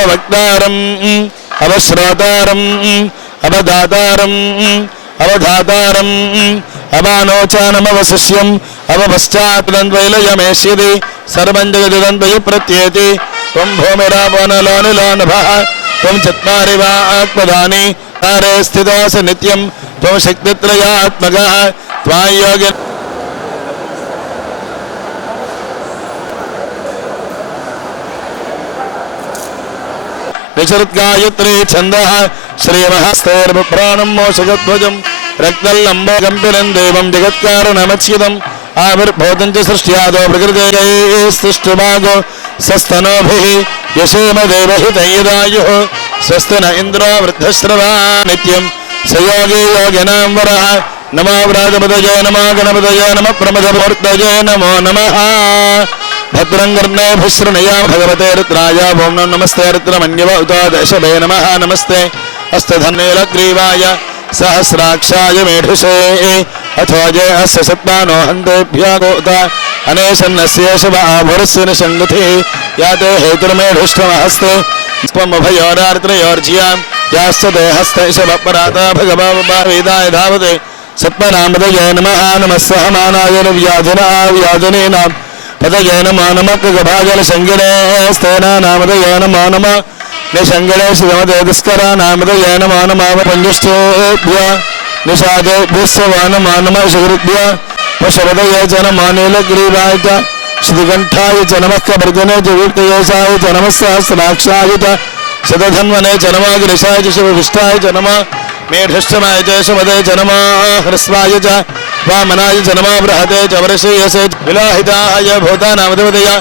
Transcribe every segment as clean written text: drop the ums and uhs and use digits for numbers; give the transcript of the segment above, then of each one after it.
अववक्तारम् अवश्रोतारम् अवदातारम् अवधातारम् अवानोचानमवशिष्यम् अवपश्चात्तद्वैलयमेष्यति सर्वं जगदन्वय प्रत्येति त्वं भूमिरापनलोनिलोनभः त्वं चत्वारिवात्मदानि तारे स्थितोऽस नित्यं त्वं शक्तित्रयात्मकः त्वायोग्य निचरुद्गायत्री छन्दः श्रीमहस्तेर्प्राणं मोषगध्वजं रक्तल्लम्बोगम्भीरं देवं जगत्कारणमच्युतम् आविर्भूतं च सृष्ट्यादो प्रकृतेस्तुष्टुभागो सस्तनोभिः यशेम देवहितैरायुः स्वस्ति न इन्द्रो वृद्धश्रवा नित्यं स योगी योगिनां वरः नमो व्राजपतये नमो गणपतये नमः प्रमथमूर्तये नमो नमः भद्रं कर्णेभिः भगवते रुद्राय ओं नमस्ते रुद्रमन्यव उतोदशभे नमः नमस्ते हस्तधन्नीलग्रीवाय सहस्राक्षाय मेढुषे अथो जय अस्य सत्पानो हन्तेभ्यो गोत अनेशन्नस्य शव आभुरस्य निषङ्गुतिः याते हेतुर्मेढुष्टमहस्ते स्पमभयोरार्त्रयोर्ज्यां याश्च ते हस्ते शवपराता भगववेदाय धावते सत्पनामदये नमः नमः सहमानाय व्याधिनाव्याधिनीनां पदये नमो नमः गभाजलशङ्गिने स्तेना नामदये नमो नमः निषङ्गले शिवमते दुष्करा नामदये नमो नमः पञ्जुष्टेभ्य निषादेभ्यः नमो नमः शुभृभ्य पशुपतये च नमो नीलग्रीवाय च श्रीकण्ठाय च नमः कपर्जने च वीर्तयेशाय च नमः सहस्राक्षाय च शतधन्वने च नमः गिरिशाय च शिवविष्टाय च नमः मेढष्टमाय च सुमते च नमः ह्रस्वाय च वामनाय च नमः बृहते च वर्षेयसे विलाहिताय भूतानामधिपतया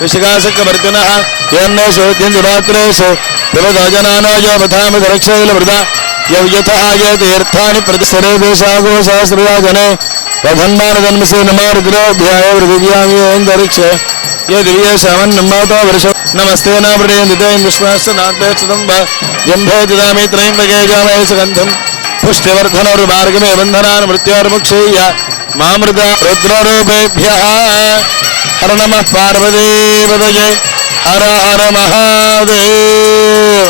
विशिखासकवर्तिनः येन्नेषु विद्यन्तिरात्रेषु देवदाजनानाय वधामधरक्षैलवृदा यथा ये तीर्थानि प्रतिसरे देशागोशास्त्रयाजने वधन्मानजन्मसे नमो रुद्रोभ्याय पृथिव्यामिन्दरिक्षे ये दिव्ये शावन्नम्मातो वर्ष नमस्ते नामृतेन्दुष्मास्तनाद्वैक्षतं वा जम्भे ददामि त्रयम्बके जामहे सुगन्धं पुष्टिवर्धनोर्मार्गमे बन्धनान् मृत्योर्मुक्षय्य मामृता रुद्ररूपेभ्यः हर नमः पार्वतीपतये हर हर महादेव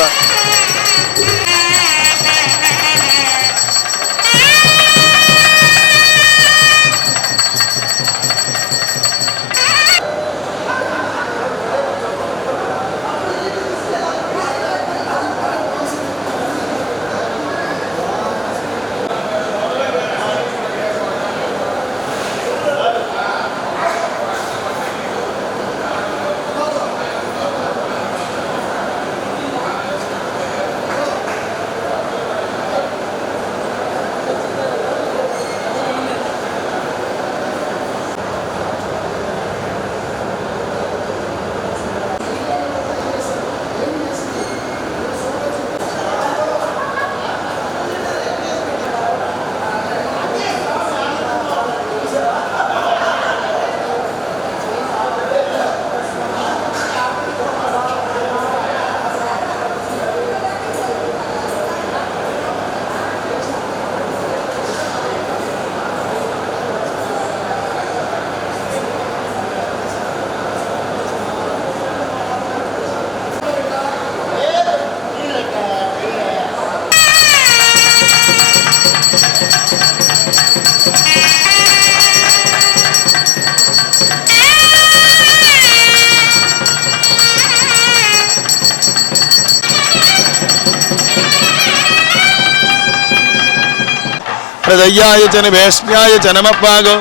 प्रदय्याय च निवेश्याय च नमः पागो